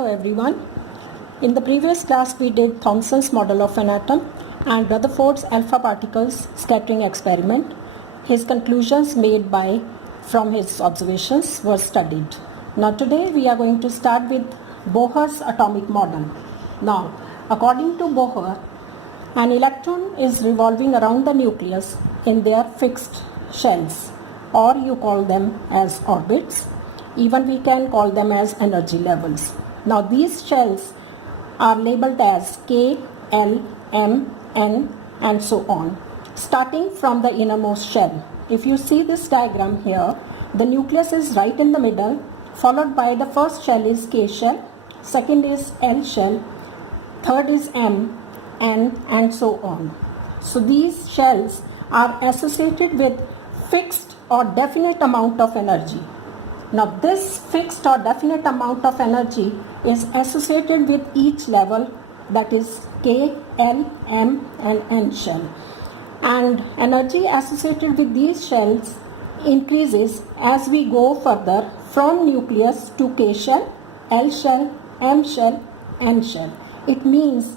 Hello everyone. In the previous class we did Thomson's model of an atom and Rutherford's alpha particles scattering experiment. His conclusions made from his observations were studied. Now today we are going to start with Bohr's atomic model. Now according to Bohr, an electron is revolving around the nucleus in their fixed shells, or you call them as orbits. Even we can call them as energy levels. Now these shells are labeled as K, L, M, N and so on, starting from the innermost shell. If you see this diagram here, the nucleus is right in the middle, followed by the first shell is K shell, second is L shell, third is M, N and so on. So these shells are associated with fixed or definite amount of energy. Now this fixed or definite amount of energy is associated with each level, that is K, L, M and N shell. And energy associated with these shells increases as we go further from nucleus to K shell, L shell, M shell, N shell. It means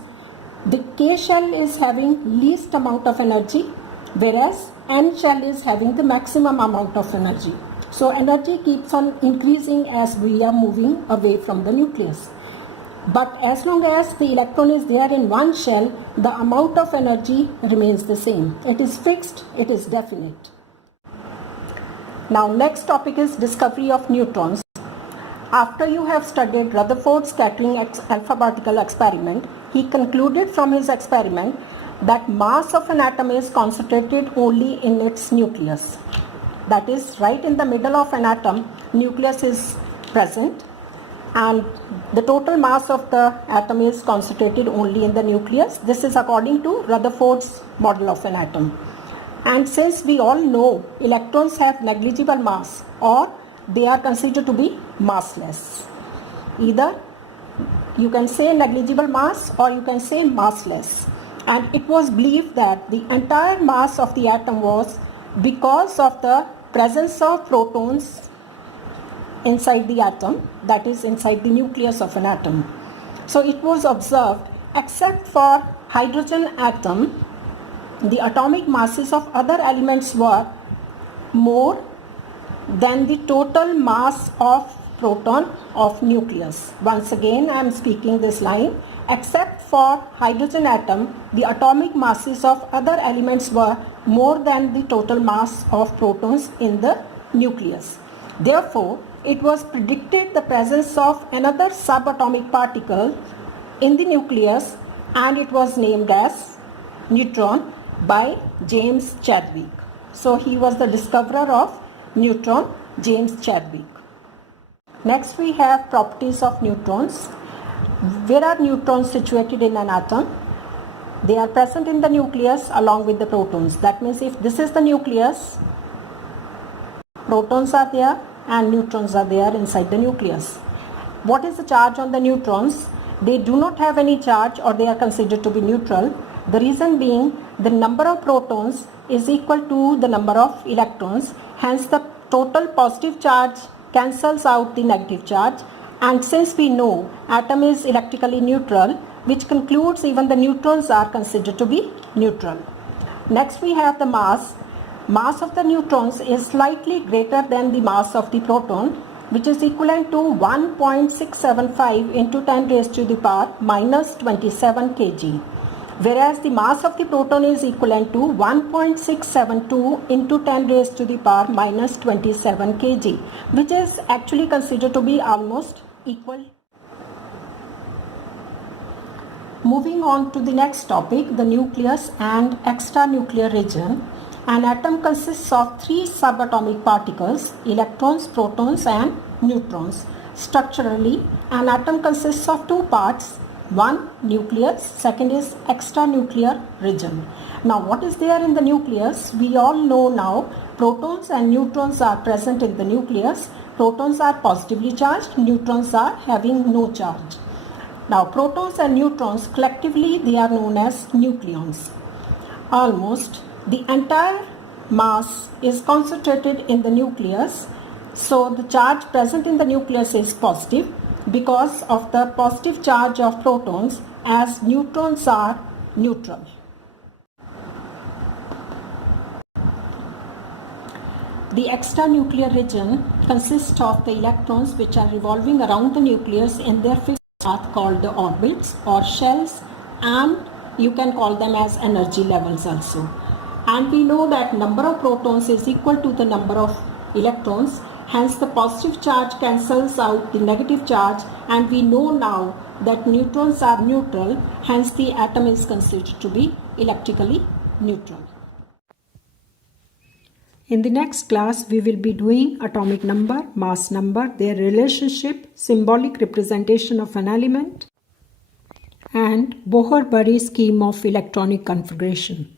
the K shell is having least amount of energy, whereas N shell is having the maximum amount of energy. So energy keeps on increasing as we are moving away from the nucleus. But as long as the electron is there in one shell, the amount of energy remains the same. It is fixed, it is definite. Now next topic is discovery of neutrons. After you have studied Rutherford's scattering alpha particle experiment, he concluded from his experiment that mass of an atom is concentrated only in its nucleus. That is, right in the middle of an atom, nucleus is present and the total mass of the atom is concentrated only in the nucleus. This is according to Rutherford's model of an atom. And since we all know electrons have negligible mass, or they are considered to be massless. Either you can say negligible mass or you can say massless. And it was believed that the entire mass of the atom was because of the presence of protons inside the atom, that is inside the nucleus of an atom. So it was observed, except for hydrogen atom, the atomic masses of other elements were more than the total mass of proton of nucleus. Once again I am speaking this line. Except for hydrogen atom, the atomic masses of other elements were more than the total mass of protons in the nucleus. Therefore, it was predicted the presence of another subatomic particle in the nucleus, and it was named as neutron by James Chadwick. So he was the discoverer of neutron, James Chadwick. Next we have properties of neutrons. Where are neutrons situated in an atom? They are present in the nucleus along with the protons. That means if this is the nucleus, protons are there and neutrons are there inside the nucleus. What is the charge on the neutrons? They do not have any charge, or they are considered to be neutral. The reason being the number of protons is equal to the number of electrons. Hence the total positive charge cancels out the negative charge. And since we know atom is electrically neutral, which concludes even the neutrons are considered to be neutral. Next we have the mass. Mass of the neutrons is slightly greater than the mass of the proton, which is equivalent to 1.675 into 10 raised to the power minus 27 kg. Whereas the mass of the proton is equivalent to 1.672 into 10 raised to the power minus 27 kg, which is actually considered to be almost equal. Moving on to the next topic, the nucleus and extranuclear region. An atom consists of three subatomic particles, electrons, protons and neutrons. Structurally, an atom consists of two parts. One, nucleus, second is extranuclear region. Now what is there in the nucleus? We all know now protons and neutrons are present in the nucleus. Protons are positively charged, neutrons are having no charge. Now protons and neutrons collectively they are known as nucleons. Almost the entire mass is concentrated in the nucleus. So the charge present in the nucleus is positive. because of the positive charge of protons, as neutrons are neutral. The extranuclear region consists of the electrons which are revolving around the nucleus in their fixed path called the orbits or shells, and you can call them as energy levels also. And we know that number of protons is equal to the number of electrons, hence the positive charge cancels out the negative charge, and we know now that neutrons are neutral, hence the atom is considered to be electrically neutral. In the next class, we will be doing atomic number, mass number, their relationship, symbolic representation of an element, and Bohr-Bury scheme of electronic configuration.